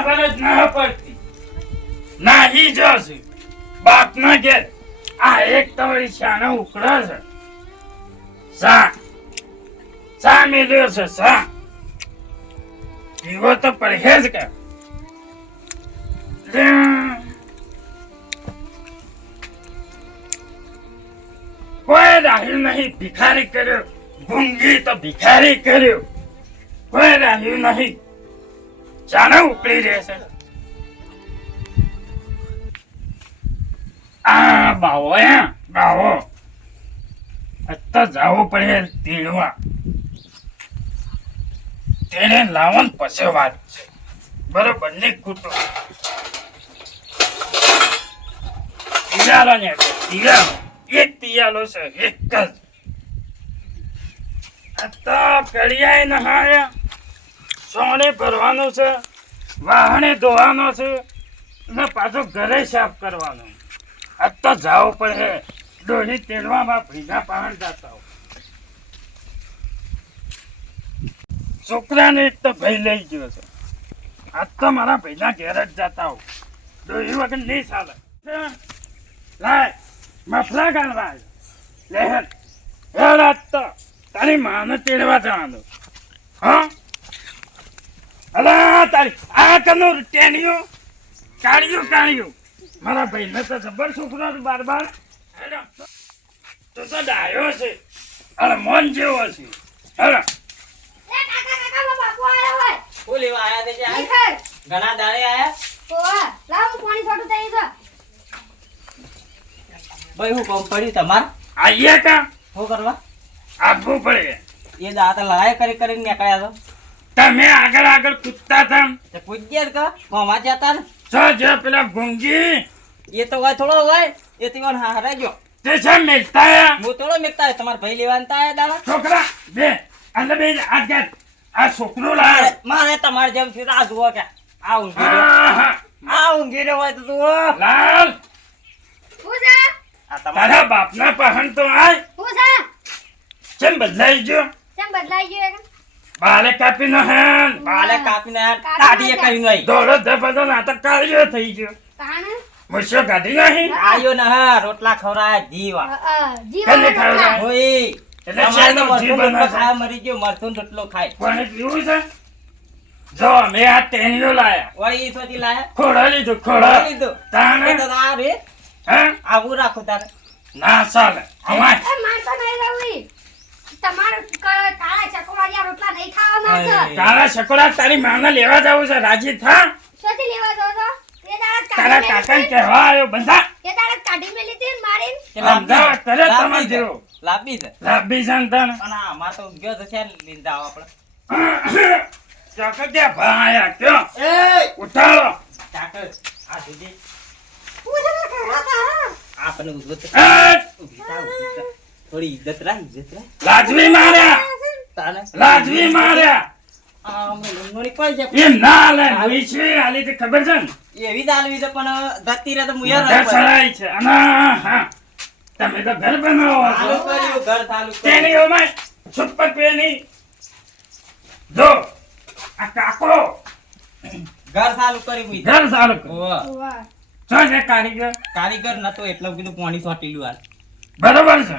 ખબર જ ના પડતી નાહી જશે બાપના ઘેર આ એક તવડી શાનો ઉકળે છે સા મેલ્યો છે સા પીવો તો પરહેજ કર કોઈ રાહ્યું નહીં ભિખારી કર્યો ગુંગી તો ભિખારી કર્યો કોઈ રાહ્યું નહીં ચાને ઉપડી રહેશે આ બાવો બાવો અત્યારે જવું પડે તેડવા તેને લાવન પછી વાત છે બરોબર ને કૂટો તિયાલો ને તિયાલો એક તિયાલો છે એક જ આ કડિયાએ નહાયા સોને ભરવાનું છે વાહણે ધોવાનો છે ને પાછો ઘરે સાફ કરવાનો આ તો જાવ પડે ડોહી તેડવામાં ભીના પહાડ જતા હો છોકરાને એક તો ભાઈ લઈ ગયો છે આજ તો મારા ભાઈના ઘેર જ જતા હો ડોહી વગર નહીં ચાલે લાય મફલા ગાળવા લહેર હેર આજ તો તારી માને તેડવા જવાનું હા અલા તારી આ કનું ટેણિયું કાઢ્યું મારા ભાઈને તો જબર છોકરો બાર તો ડાયો છે અરે મોન જેવો છે અરે ઘણા દાડે આયા ભાઈ હું કામ પડ્યું તમાર આઈએ કા શું કરવા આપવું પડે એ દાતા લડાઈ કરીને નીકળ્યા તો તમે આગળ કૂદતા હતા તે પૂજ્યા કા કોમાં જતા ને જો પેલા ગુંગી એ તો હોય થોડો હોય એ તીવન હારે ગયો તે છે મેલતા હું થોડો મેકતા તમારા ભાઈ લેવાનતા આયા દાડા છોકરા બે એટલે બે આ છોકરો લાવે મારે તમારે જેમ છે આ જુઓ કે આ ઊંઘી રહ્યો હોય તો તું લાલ આ તમારા તારા બાપના પહન તો આય કેમ બદલાઈ ગયો બાલે કાપી નો હેન બાલે કાપીને દાઢીએ કરી નઈ દોડો ધપધો નાટક કાઢ્યો થઈ ગયો મુશ્યો કાઢી નહીં આયો ને હા રોટલા ખવરાય જીવા કને ખાવરા ઓય એટલે તમારે તો શેનો જીવ મરચું બને છે? ખાય મરી ગયો મરચું રોટલો ખાય કોને પીવું છે જો મેં આ ટેનિયો લાયા વળી ઈ સોથી લાયા ખોડા લીધું ખોડા લીધું તાણે એ તો આ રે હે આવું રાખો તારે ના ચાલે અમાય તારા છકોડા તારી માને લેવા જવું છે રાજી થા તારા કાકાને કહેવા આવ્યો બંધા અમદાવાદ તરત તમારે જેવો લાંબી છે લાંબી સંતાન અને આમાં તો ગયો તો છે ને લઈને જાવ આપણે ચાકર ક્યાં ભાયા ક્યો એ ઉઠાડો ચાકર આ દીદી આપણે ઉભો એ, થોડી ઇજ્જત રાખ લાજવી માર્યા તાને લાજવી માર્યા આ મને લોણી કોઈ છે એમ ના લે વિશ્વી આલી તે ખબર છે ને એવી દાલવી છે પણ ધરતી રે તો મુયર ઘર સળાઈ છે અને હા તમે તો ઘર બનાવો ચાલુ છો કર્યું ઘર ચાલુ તેની ઓમાં સુપર પેની જો આ કાકો ઘર ચાલુ કરી મુઈ ઘર સારું કરો. ઓવા છો છે કારીગર કારીગર નતો એટલું કીધું પાણી છોટેલું હાલ બરોબર છે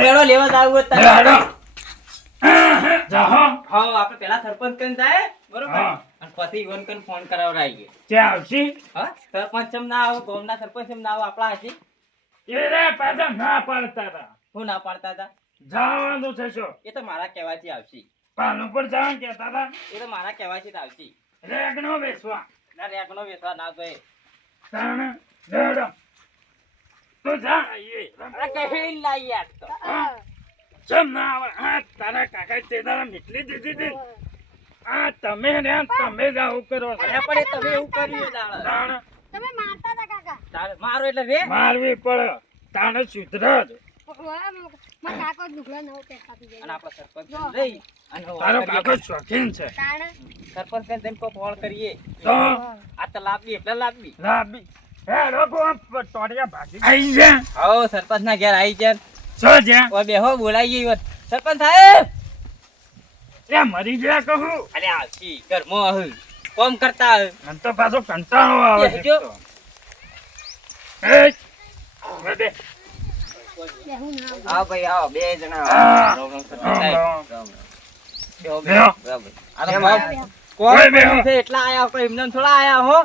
રેડો લેવા જાવ હેડો. જાહો હા આપણે પેલા સરપંચ કન જાય બરોબર હા. અને પછી ઈવન કન ફોન કરાવરાઈએ ત્યાં આવશી હા સરપંચ એમ ના આવો ગામના સરપંચ એમ ના આવો આપણા હશે એ રે પાછા ના પાડતા હતા હું ના પાડતા હતા જવાનું છે શું એ તો મારા કહેવાથી આવશે પાનું પર જવાનું કહેતા હતા એ તો મારા કહેવાથી જ આવશે રેગનો બેસવા ના રેકનો વેચવા ના ગયે તાણે હેડો તો જા એ અરે કહી લાઈ યાર તો ચમ ના આવે હા તારા કાકા તે તારા મીટલી દીધી હતી આ તમે ને તમે જ આવું કરો છો અરે પણ એ તમે એવું કર્યું દાડા તાણે તારે મારો એટલે રે મારવી પડે તાણે સુધર જ અને આપણે સરપંચ લઈ અને તારો કાકો શોખીન છે સરપંચ ને જઈને કોઈ ફોન કરીએ તો આ તો લાભી એટલે લાભી લાબી હેડો કો ટોડિયા ભાગી આઈ જા હો સરપંચ ના ઘેર આવી જાય છો જા ઓય બેહો બોલાઈએ ઈવન સરપંચ સાહેબ એ મરી ગયા કહું અરે આવશી ઘરમાં આવું કોમ કરતા હોય. મને તો પાછો કંટાળો આવે છે બેસજો. તો. એ બે આવો ભાઈ આવો, બે જણા હા. આવો. બેહો, બેહો. બરાબર. આ તો કેમ કોમ- આયા? કોમ ઓય બેહો. કર્યું છે એટલા આયા કોઈ એમને થોડા આયા હો.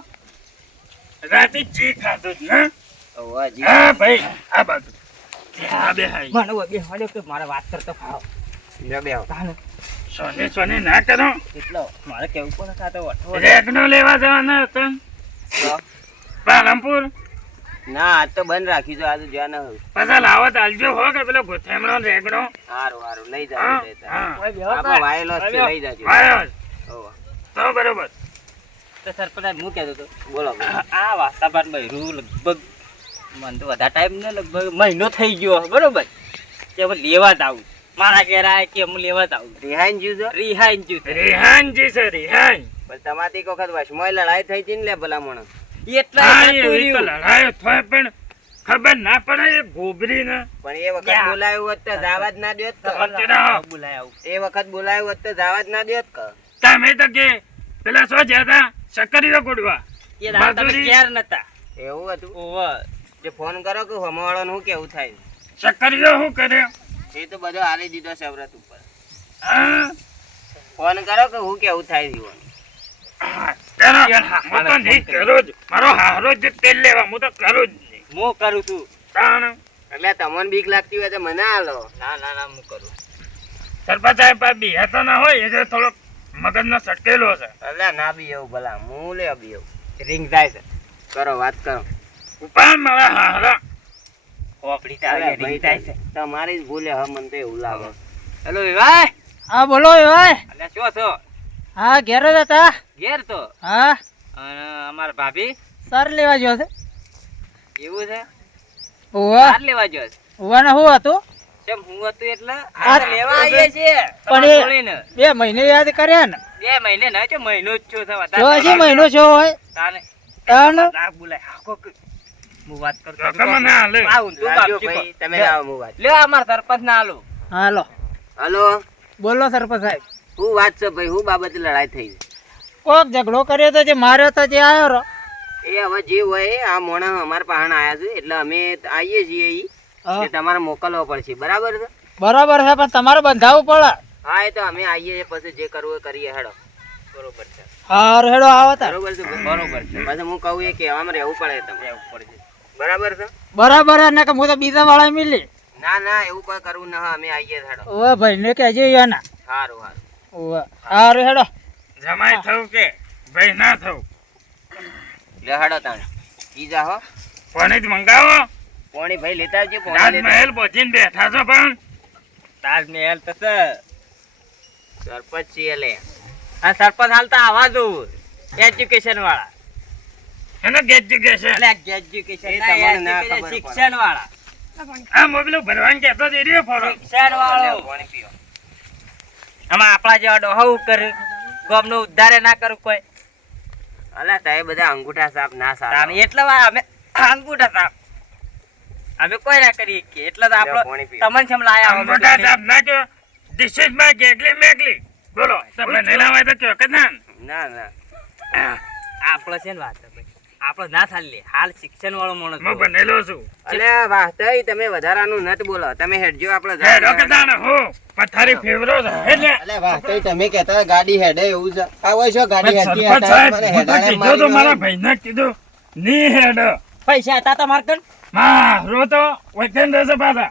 રાતે જી ખાધું જ ને ઓવા જી. હા ભાઈ આ બાજુ આ બે હાઈ મને હવે બેહવા દો કે મારે વાત કરતો ફાવ. લ્યો બેહો. તાને સોને સોને ના કરો એટલો મારે કેવું પડે કાં તો વઠો વઠો. રેગનો લેવા જવાના હતા ને? તો? પાલનપુર ના આજ તો બંધ રાખ્યું છે, આજ જ્યાં ન હોય. પાછા લાવત આલજો હો કે પેલો ગુથેમણો રેગનો હારું હારું લઈ હા જાજો તે. હા ઓય બેહો આપણો તાર. વાયેલો જ છે, બેહો. લઈ જાજો. વાયો ઓવા. તો બરોબર તો સરપંચ હું કહેતો હતો બોલો બોલો. આ વાસ્તાબાર બૈરું લગભગ મને તો વધારે ટાઈમ ને લગભગ મહિનો થઈ ગયો બરોબર કે હવે લેવા જ આવું મારા ઘેર આય કે હું લેવા જ આવું રિહાઈન જીવજો. રિહાઈન જ્યું છે. રિહાનજી છે રિહાન પણ તમારી એક વખત વચમાં લડાઈ થઈ હતી ને લે ભલામણ. એટલા હા જાતું એવી તો રહ્યું. લડાયો થાય પણ ખબર ના પડે એ ગોબરી ને પણ એ વખત યા. બોલાયું હોત તો જાવા જ ના દ્યોત કે. વચ્ચેના બોલાય આવું. એ વખત બોલાયું હોત તો જાવા જ ના દ્યોત કે. તમે તો કે પેલા શું જ્યાદા સકરીઓ ગોડવા એ દાડા તમે મજૂરી. ઘેર નતા એવું હતું. ઓવે. જે ફોન કરો કે હમવાળાનું શું કેવું થાય. સકરીઓ શું કર્યો એ તો બધો હાલી દીધો સવરત ઉપર. હા ફોન કરો કે હું કેવું થાય જીવન. તેનો હું તો નહીં કરું જ મારો હારો જ તેલ લેવા હું તો કરું જ નહીં હું કરું છું. તાણ એટલે તમને બીક લાગતી હોય તો મને હાલો. ના ના ના હું કરું. સરપંચ સાહેબ આ બિહાતો ના હોય એટલે થોડોક મગજનો સટકેલો છે એટલે ના બી એવું ભલા હું લે બી એવું. રિંગ જાય છે. કરો વાત કરો. ઉપાય મારા હારા હોપડી અરે તારે ભાઈ, રિંગ જાય છે. તમારી જ ભૂલે હા મને તો એવું લાગે. હેલો વિવાય. હા બોલો ભાઈ. અલ્યા શું છો? હા ઘેર જ હતા. ઘેર તો હા અને અમારા ભાભી સર લેવા ગયો છે. એવું છે ઓવા હાર લેવા જો છે. ઓવાને શું હતું કેમ હું હતું એટલે આ આ તો લેવા આવીએ છીએ પણ તમારે એ- છોડીને. 2 મહિને યાદ કર્યા ને 2 મહિને ના છો મહિનો જ છો જો હજી મહિનો છો હોય તાને તાન ના બોલાય હાકો કે હું વાત કરતો તો તમે ના હાલે. આ ઊંધું લાગ્યો કાપચી ભાઈ, કો. તમે લાવો હું વાત. લ્યો અમાર સરપંચ ના આલો હાલો હલો બોલો સરપંચ સાહેબ. હું વાત છે ભાઈ, હું બાબતે લડાઈ થઈ. કોક ઝઘડો કર્યો તો જે માર્યો તો જે આવ્યો રો. એ હવે જે હોય આ મોણા અમારા પાહણ આયા છે એટલે અમે આવીએ છીએ ઈ. હા, તે તમારે મોકલવો પડશે બરાબર છે. બરાબર છે પણ તમારે બંધાવવું પડે. હા એ તો અમે આવીએ છીએ, પછી જે કરવું એ કરીએ હેડો. બરોબર છે હાર હેડો આવો તાર. બરોબર છે ભાઈ? બરોબર છે પછી હું કહું એ કહેવામાં રહેવું પડે તમારે. બરાબર છે. બરાબર ને કે હું તો બીજા વાળા મિલી. ના ના એવું કોઈ કરવું ના, અમે આવીએ હેડો. ઓવા ભાઈ ને કહેજે યાના. સારું સારું. ઓવા હાર હેડો. જમાઈ થવું કે ભાઈ ના થવું લે હેડો તાણે ઈ જા હો. કોને જ મંગાવો પોણી ભાઈ લેતા આવજો. પોણી લેતા રાજમહેલ પહોંચીને બેઠા છો પણ તાજમહેલ તો છે સરપંચ છીએ લે. આ સરપંચ હાલતા આવા દઉં એજ્યુકેશન વાળા એને એજ્યુકેશન એટલે એજ્યુકેશન એ તમને ના ખબર પડે. શિક્ષણ વાળા આ મોબીલું ભરવાનું કહેતો જ એ રહ્યો ફોડો શિક્ષણ વાળો પાણી પીઓ. આમાં આપણા જેવા ડોહા કરે ગામનો ઉદ્ધારે ના કરું કોઈ અલા તાય બધા અંગૂઠા સાપ ના સારા. તાને એટલે વા અમે અંગૂઠા સાપ અમે કોઈ ના કરીએ કે એટલે તો આપણો પાણી પીઓ. તમને કેમ લાયા અમે અંગૂઠા બંને? સાહેબ ના કહો ધીસ ઇઝ માય ગેગલી મેગલી બોલો તમે નહીં લાવાય તો કહો કે ના ના ના આપણો છે ને વાત ભાઈ આપણો ના ચાલે હાલ શિક્ષણ વાળો માણસ હું બનેલો છું અલે વાહતાઈ તમે વધારાનું નત બોલો. તમે હેડજો આપણે હે રોકદાન હો પથારી ફેવરો છે એટલે અલે વાહતાઈ તમે કહેતા ગાડી હેડે એવું છે. આ હોય છો ગાડી હેડતી સરપંચ હતા, સાહેબ મને હું તો હેડાડે કીધું તો મારી મારા ગયો. ભાઈને કીધું ની હેડ પૈસા હતા તમારે કણ મારો તો વૈકન રહેશે પાછા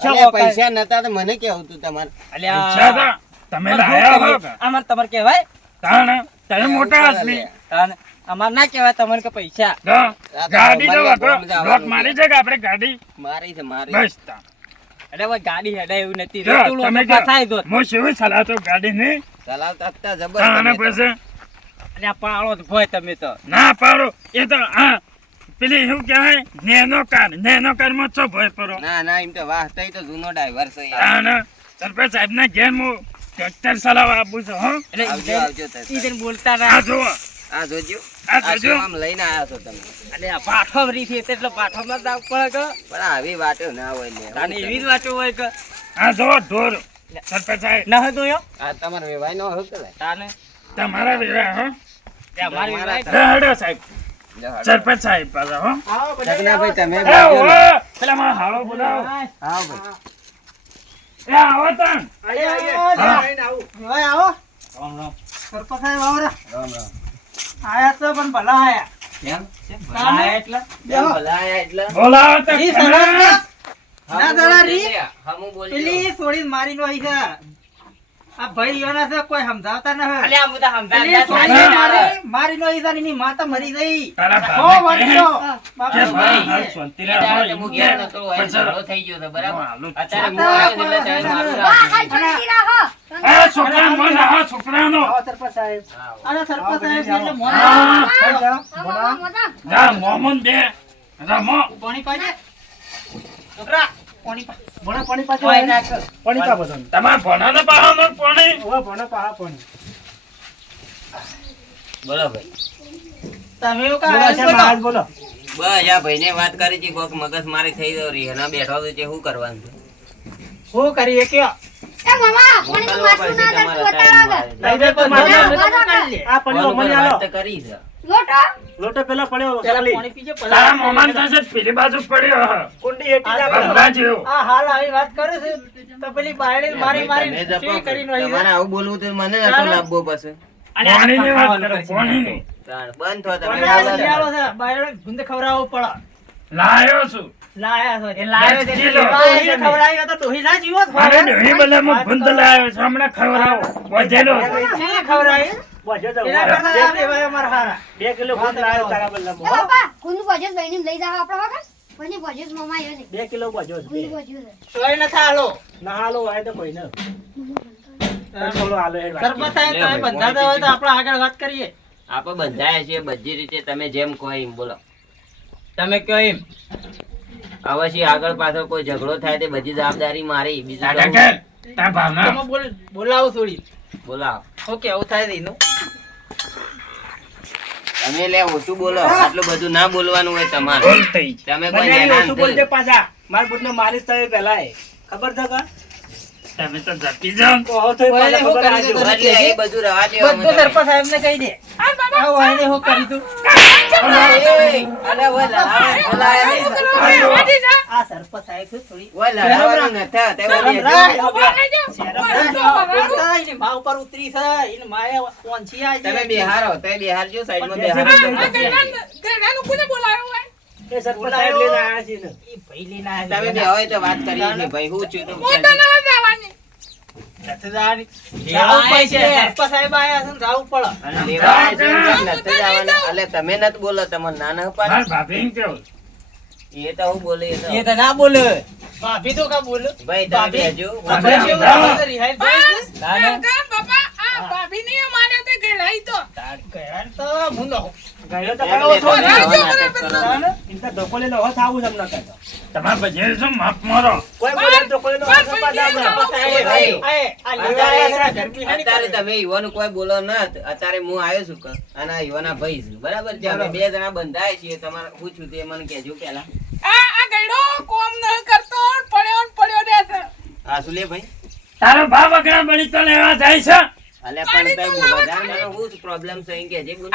અલે પૈસા નતા તો મને કેવું તું તમારે. ઈચ્છા તો તમે લાયા હો કે અમાર તમારે કહેવાય તાણ તમે મોટા આદમી તાને અમાર ના કહેવાય તમને કે પૈસા તો ગાડી તો અમારે વગર ગામ જવાનું લોક છે. મારી છે કે આપણે ગાડી મારી છે મારી. બસ તાણ. એટલે કોઈ ગાડી હેડે એવું નથી જો, રેતુલો તમે તો ફસાઈ દો હું શું ચલાવતો ગાડી ની ચલાવતા હતા જબર તાણ તમે તો. પછી એટલે આ પાળો જ ભોય તમે તો ના પાડો એ તો હા પેલી શું કહેવાય નેનો કાર માં છો ભય પરો ના ના એમ તો વાહતાઈ તો જૂનો ડ્રાઈવર છે યાર. તાણ સરપંચ સાહેબ ના ઘેર હું ટ્રેક્ટર ચલાવવા આપું છું હો એટલે આવજો આવજો તે. ઈદન બોલતા આ ના જુઓ આ જોજો. આ આ જોજો. શું આમ લઈને આયા છો તમે. એટલે આ પાઠો રીત એટલે પાઠોમાં જ આવવું પડે કે પણ આવી વાતો ના હોય લે. તાને એવી જ વાતો હોય કે આ જુઓ ઢોર સરપંચ સાહેબ ના હતો યો આ તમારે વેવાય નો હક લે. તાને તમારા વિવાહ હો અમારી તમારા વિવાહ હેડો સાહેબ સરપંચ સાહેબ પાછા હો આવો બધા જગનાભાઈ તમે એ બેસો ને. ઓય પેલા માં હાલો બોલાવો આવો ભાઈ. એ આવો તન ભાઈ આવો રામ રામ સરપંચ સાહેબ આવો રે. રામ રામ આયા તો પણ ભલા આયા કેમ? ભલા એટલે કેમ ભલા આયા એટલે? બોલાવો તો ઈ ખરા. સરપંચ ના હમું દાડા બોલજો રી. લે, હમું બોલજો. પેલી છોડીને મારી નો છે આ ભાઈ યોના છે કોઈ સમજાવતા ન હોય અલ્યા હું તો પેલી સમજાવતા છોડીને મારે. મારી નો ઈજા ની માતા મરી ગઈ તારા હો ભાભી મરી ગયો કે બાપા ભાઈ મરી હાલ ગઈ. શાંતિ એ રાખો, દાડે તો એમ હું કે. ઘેર નતો, પણ એ ઝઘડો થઈ ગયો તો બરાબર. હું હાલું જ અત્યારે છું. હું આવ્યો છું એટલે તમે મારું રાખજો. એ છોકરા મન આ છોકરાનો આવો સરપંચ સાહેબ અને સરપંચ સાહેબ છે એટલે મોને હા. જા મોમન દે રમો પાણી પાજે છોકરા પાણી પા પાણી નાખ તમાર ભણાને પાવાનો પાણી બોલો ભાઈ. તમે એવું કાંઈ બોલો બસ આ ભાઈને વાત કરી હતી કોક મગજ મારી થઈ ગયો રહી અને બેઠો તો છે શું કરવાનું છે? શું કરીએ કયો મોકલવા પડશે તમારા ટાઈમમાં. લઈ દે તો મારે ફોન ઉપર વાત તો કરી છે. પેલા પાણી પીજે પછી તારા મોમાન થશે પેલી બાજુ પડ્યો હ. ભમરા જેવો. આ હાલ આવી વાત કરે છે તો પેલી બાયડી મારી ભાઈ, મારી તમે જપો. શું કરીને હોય તમારે આવું બોલવું તો મને નતો લાભવો પછી. પાણીની વાત કરો પાણીની. તાણ બંધ થો તમે પાણી બોલો આ છો. શિયાળો છે બાયડી ગુંદ ખવડાવવો પડે લાયો છું લાયા છો એ લાયો છે કિલો. ડોહી ખવડાવી તો ડોહી ના જીવો જ અરે ડોહી બલામાં ભૂંડ લાયો છે હમણાં ખવડાવો વધેલો છે. છે ખવડાવી એના કરતા આ બે ભાઈ અમારા હારા 2 કિલો ભાત લાયો તારા તોય ન થાલો સરપંચ સાહેબ તમે બંધાતા હોય તો આપણે આગળ વાત કરીએ આપણે બંધાયા છીએ બધી રીતે તમે જેમ કહો એમ બોલો. તમે કયો એમ હવે છે આગળ પાછળ કોઈ ઝઘડો થાય તે બધી જવાબદારી મારી. બીજું દાદા તો કે તારા ભાવના તમે બોલાવો થોડી બોલાવો. ઓકે આવું થાય છે એનું તમે લે ઓછું બોલો, આટલું બધું ના બોલવાનું હોય તમારે. ભૂલ થઈ. તમે કોઈ હેરાન થઈ. તમે તો જતી જાઓ ને. ઓલે હું કરી દઉં તને એટલે એ કહેજે. બધું રવા દો. બધું સરપંચ સાહેબને કહી દે આવો આને હું કરી દઉં અરે ઓય લડાવે, બોલાવે નહીં. આ સરપંચ સાહેબ છે થોડી ઓય લડાવવાનું નથી. તે ઓલી બોલતા એની મા ઉપર ઉતરી છે એને માએ ઓંછી આ તમે બિહારો, તે બિહારજો, સાઈડમાં બિહારો. ઈ ભાઈ લઈને આયા તમે છે. બે હોય તો વાત કરીએ છીએ ભાઈ. હું છું તો નથી જવાની. જાવું પડશે. સરપંચ સાહેબ આયા છે ને જાવું પડે અને લેવા આવ્યા છે એમ કેમ નથી જવાના? અલે તમે નથી બોલો, તમને ના ના પાડે. મારા ભાભીને કેવું? એ તો હું બોલે એ તો. એ તો ના બોલે ભાભી તો કા બોલો ભાઈ તમે બેજો. ભાભી ભાભી સમજાવો. કેવું લાગે? રિહાઈ જાય છે? ના ના કહેવાય તો હું ન હોઉં. એટલે તમે આવા નાટક કરો. તમારા બજેટ શું માપ મારો? અત્યારે તમે યુવાનું કોઈ બોલો ના. અત્યારે હું આવ્યો છું કે અને આ યુવાના ભાઈ છું, બરાબર છે. અમે બે જણા બંધાય છીએ. તમારે પૂછ્યું તે મને કહેજો પેલા. હા શું લે ભાઈ? તારો ભાવ અગણા બળી તો લેવા જાય છે. અલે પણ તઈ વધારે મને શું પ્રોબ્લેમ છે એમ કહેજે બોલ.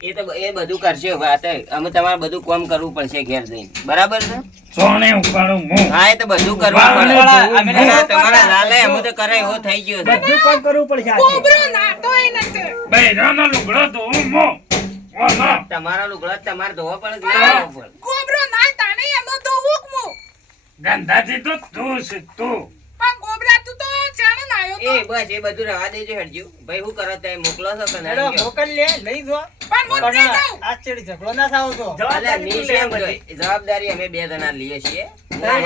એ તો એ બધું કરશે હવે. અત્યારે અમે તમારે બધું કામ કરવું પડશે ઘેર જઈને, બરાબર છે? સોને ઉપાડું હું. હા એ તો બધું કરવું વાહ, પડે. વાહ, અમે ના, તમારા લાલે અમે તો કરે એવો થઈ ગયો છે. બૈરાનો લુગડો ધોવું મો. ઓનો. તમારા લુગડા તમારે ધોવા પડે કે ના ધોવા પડે? ગંધાથી તો તું છે તું. એ બસ એ બધું રવા દેજો હેડજો. ભાઈ હું કરો તઈ મોકલો છો કે હેડો, નહીં? મોકલ લે લઈ જો પણ આ ચેડી ઝઘડો ના થાવ તો અલા, ની કેમ જોઈ? જવાબદારી અમે બે જણા લઈએ છીએ. આ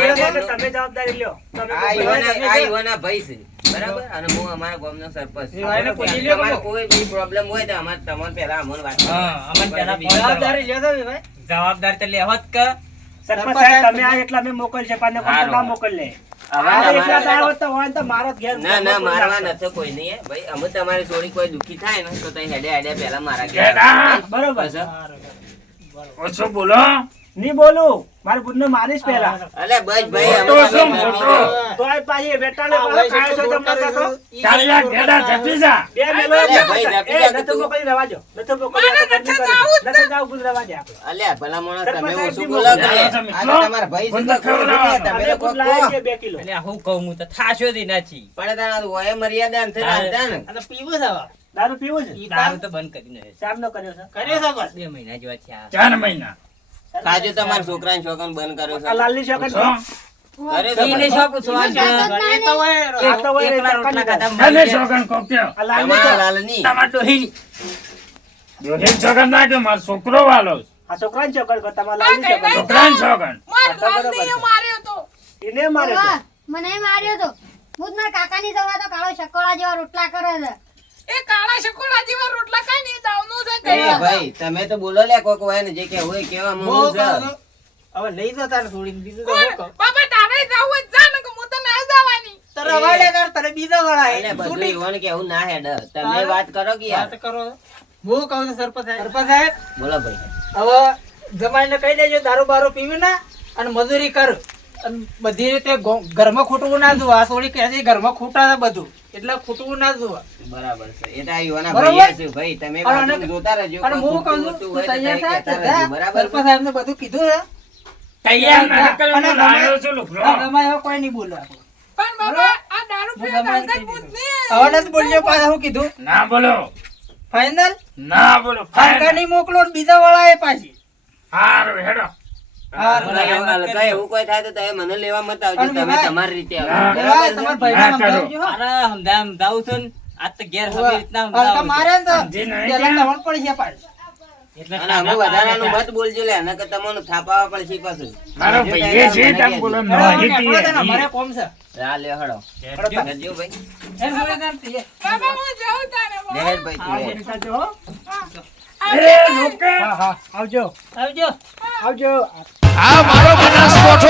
યુવાના ભાઈ છે, બરાબર? અને હું અમારા ગામનો સરપંચ છું. યુવાને પૂછી લ્યો તમારે કે કોઈ બી પ્રોબ્લેમ હોય તો અમારે તમને પહેલા અમને વાત કરો. હા અમને પેલા ફોન જવાબદારી કરો. લ્યો તો ભાઈ જવાબદાર તો લેવો જ કે સરપંચ સાહેબ તમે આ ના ના મારવા નથી કોઈ નહીં. ભાઈ અમે તમારી જોડી કોઈ દુખી થાય ને તો તઈ હેડે હેડે પહેલા મારા ઘેર ઘેર આ. બરોબર છે. ઓછું બોલો. નહીં બોલું મારે બુધને મારીશ પહેલા અલે બસ ભાઈ હવે મોટો તમે છો, જમી મોટો. લો. તો આ પાછી બેટાને પાછો ખાયો છો તમને કહેતો. કાળિયા ઘેડા જપી જા. બે મેલો અલે ભાઈ, જપી જા નતો તું. મોકલી રવા દો. નતો મોકલી આ તો ઘરની કરી. નતો જાવ ગુજ રવા દે આપણે. અલ્યા ભલા માણસ તમે સરપંચ ઓછું સાહેબ બોલો જી કે બોલો. આ તમારા ભાઈ છે તો ખબર છે, તમે અમે લોકો ગુજ લાયા કહો. છે 2 કિલો. એટલે હું કહું હું તો થાશો જ નથી પણ તારા વયે મર્યાદા નથી રાખતા ને. આ તો પીવું છે હવે. દારૂ પીવું છે દારૂ તો બંધ કરીને શામનો કર્યો છે કર્યો છે બસ 2 મહિના જેવા થયા 4 મહિના. કાજુ તમારા છોકરાને છોકરાને બંધ કર્યો છે. આ લાલની છોકરી છો? કરે છે એને ભાઈ. શું પૂછવા એ તો હોય આ તો હોય એકલા રોટલા ખાધા કને મરી ગયા. છોકન કોક્યો? આ લાલની તમારા તો- લાલની. તમારે ડોહીની. એક છોકન નાખ્યો, મારો છોકરો વાલો છે. આ છોકરાની છોકરી કો તમારા લાલની છોકરી છોકરાને છોકન. એને માર્યો તો. વાહ, મને માર્યો તો હું જ મારા કાકાની જવા તો કાળો શકોળા જેવા રોટલા કરે છે એ ભાઈ તમે તો બોલો લે કોક હોય ને જે કે હોય કેવા હું છે. હવે લઈ જાઓ તારે છોડીને બીજું તો શું કહું? તારે વાળે કર, તારે બીજા વાળા હે. એટલે બધું છૂટી. ઈવન કેવું ના હેડ તમે વાત કરો કે યાર. વાત કરો. હું કહું છું સરપંચ સાહેબ. સરપંચ સાહેબ, બોલો ભાઈ. હવે જમાઈને કહી દેજો દારૂ બારૂ પીવી ના અને મજૂરી કર અને બધી રીતે ઘરમાં ખૂટવું ના જોવા. આ સોળી કહે છે ઘરમાં ખૂટા છે બધું એટલે ખૂટવું ના જોવા. બરાબર છે. એ તો આ યુવાના બરાબર. ભાઈ છે ભાઈ તમે અને બાજુ જોતા રહેજો. અને કોઈ હું કહું ખોટું છું વસ્તુ તું હોય તો તૈયાર તમે થાય કહેતા રહેજો. તો જા. બરાબર સરપંચ સાહેબને બધું કીધું છે. તૈયાર ના કર્યો, અને હું લાવ્યો છું લુગડો. ગમે એવો કોઈ નહીં બોલે આપણે. હું ગમે તે કીધું. હવે નથી બોલ્યો પાછા હું કીધું ના બોલો, ફાઇનલ ના બોલો. કાકાની મોકલો ને બીજા વાળા એ પાછી હારું, હેડો. હારું. બોલો, એવું હલકા એવું કોઈ થાય તો તમે મને લેવા મત આવજો. અને તમે ભાઈ, તમારી રીતે હા. આવજો. બરાબર, બરાબર તમારા છે? ભાઈને ના કરો. સમજાવજો, હો. અરે સમજાવું છું ને આજ તો ઘેર હવે રીતના હલકા સમજાવું મારે ને તો સમજી નહીં પેલા ગયા? ખબર પડી છે પાછી. એટલે અને અમે વધારાનું મત બોલજો લે નકર તમને થાપાવા પડશે પાછું. મારો જો ભાઈ ટાઈમ છે, મને તમે બોલો. કહેજો. હેડો, માહિતી હેડો, હેડો, હજી. મારે કોમ છે. હા, લે હળો. હેડજો. હેડજો ભાઈ. હેડ, હેડ, હેડ, હેડ. લે હેડ ભાઈ, તું આવો, હેડ. નિશાળજો, હો. એ, રોકે. હા, હા, આવજો આવજો આવજો આ મારો બનાસકોઠો